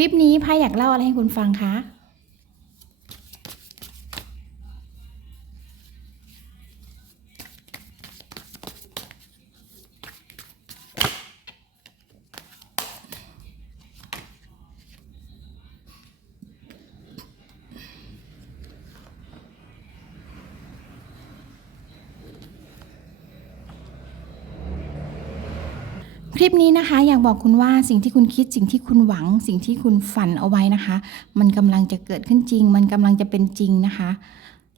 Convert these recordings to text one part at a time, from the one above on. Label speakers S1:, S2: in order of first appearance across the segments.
S1: ลิปนี้พายอยากเล่าอะไรให้คุณฟังคะ คลิปนี้นะคะอยากบอกคุณว่าสิ่งที่คุณคิดสิ่งที่คุณหวัง สิ่งที่คุณฝันเอาไว้นะคะ มันกำลังจะเกิดขึ้นจริง มันกำลังจะเป็นจริงนะคะ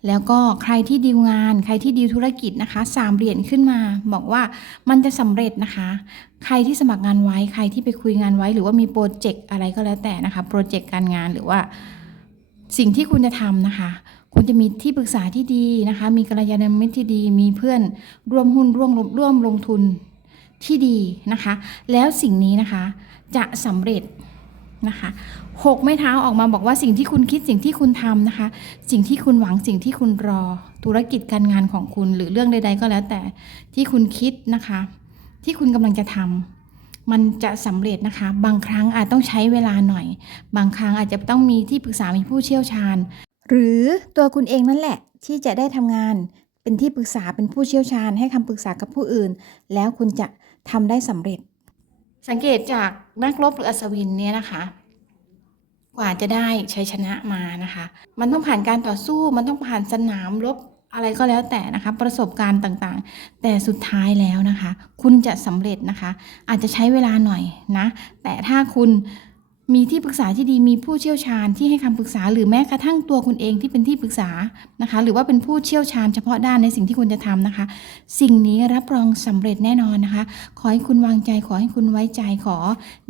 S1: แล้วก็ใครที่ดีลงาน ใครที่ดีลธุรกิจนะคะสามเหรียญขึ้นมา บอกว่ามันจะสำเร็จนะคะ ใครที่สมัครงานไว้ใครที่ไปคุยงานไว้ หรือว่ามีโปรเจกต์อะไรก็แล้วแต่นะคะโปรเจกต์การงานหรือว่า สิ่งที่คุณจะทำนะคะคุณจะมีที่ปรึกษาที่ดีนะคะ มีกัลยาณมิตรที่ดี มีเพื่อนร่วมหุ้นร่วมร่วมลงทุน ที่ดีนะคะ แล้วสิ่งนี้นะคะจะสำเร็จนะคะหกไม้เท้าออกมาบอกว่าสิ่งที่คุณคิดสิ่งที่คุณทำนะคะ สิ่งที่คุณหวังสิ่งที่คุณรอ ธุรกิจการงานของคุณหรือเรื่องใด ๆ ก็แล้วแต่ที่คุณคิดนะคะ ที่คุณกำลังจะทำมันจะสำเร็จนะคะ บางครั้งอาจต้องใช้เวลาหน่อย บางครั้งอาจจะต้องมีที่ปรึกษามีผู้เชี่ยวชาญ หรือตัวคุณเองนั่นแหละที่จะได้ทำงาน เป็นที่ปรึกษาเป็นผู้เชี่ยวชาญให้คำปรึกษากับผู้อื่น แล้วคุณจะทำได้สำเร็จ สังเกตจากนักรบหรืออัศวินเนี่ยนะคะ กว่าจะได้ชัยชนะมานะคะ มันต้องผ่านการต่อสู้ มันต้องผ่านสนามรบอะไรก็แล้วแต่นะคะ ประสบการณ์ต่างๆ แต่สุดท้ายแล้วนะคะ คุณจะสำเร็จนะคะ อาจจะใช้เวลาหน่อยนะ แต่ถ้าคุณ มีที่ปรึกษาที่ดีมีผู้เชี่ยวชาญที่ให้คำปรึกษา หรือแม้กระทั่งตัวคุณเองที่เป็นที่ปรึกษานะคะ หรือว่าเป็นผู้เชี่ยวชาญเฉพาะด้านในสิ่งที่คุณจะทำนะคะ สิ่งนี้รับรองสำเร็จแน่นอนนะคะ ขอให้คุณวางใจขอให้คุณไว้ใจขอ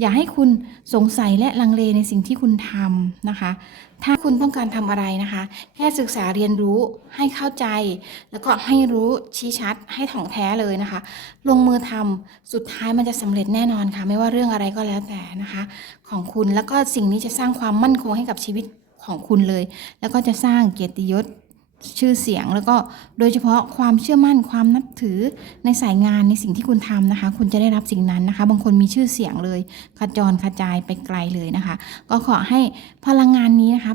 S1: อย่าให้คุณสงสัยและลังเลในสิ่งที่คุณทำนะคะ ถ้าคุณต้องการทำอะไรนะคะ แค่ศึกษาเรียนรู้ให้เข้าใจ แล้วก็ให้รู้ชี้ชัดให้ถ่องแท้เลยนะคะ ลงมือทำสุดท้ายมันจะสำเร็จแน่นอนค่ะ ไม่ว่าเรื่องอะไรก็แล้วแต่นะคะ ของคุณแล้วก็สิ่งนี้จะสร้างความมั่นคงให้กับชีวิตของคุณเลย แล้วก็จะสร้างเกียรติยศชื่อเสียงแล้วก็โดยเฉพาะความเชื่อมั่นความนับถือในสายงานในสิ่งที่คุณทำนะคะ คุณจะได้รับสิ่งนั้นนะคะ บางคนมีชื่อเสียงเลยขจรกระจายไปไกลเลยนะคะ ก็ขอให้พลังงานนี้นะคะ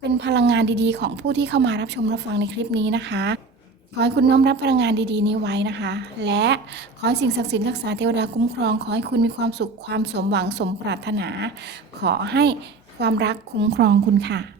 S1: เป็นพลังงานดีๆ ของผู้ที่เข้ามารับชมรับฟังในคลิปนี้นะคะ อให้คุณน้อมรับพลังงานดีๆ นี้ไว้นะคะ และขอให้สิ่งศักดิ์สิทธิ์รักษาเทวดาคุ้มครอง ขอให้คุณมีความสุขความสมหวังสมปรารถนา ขอให้ความรักคุ้มครองคุณค่ะ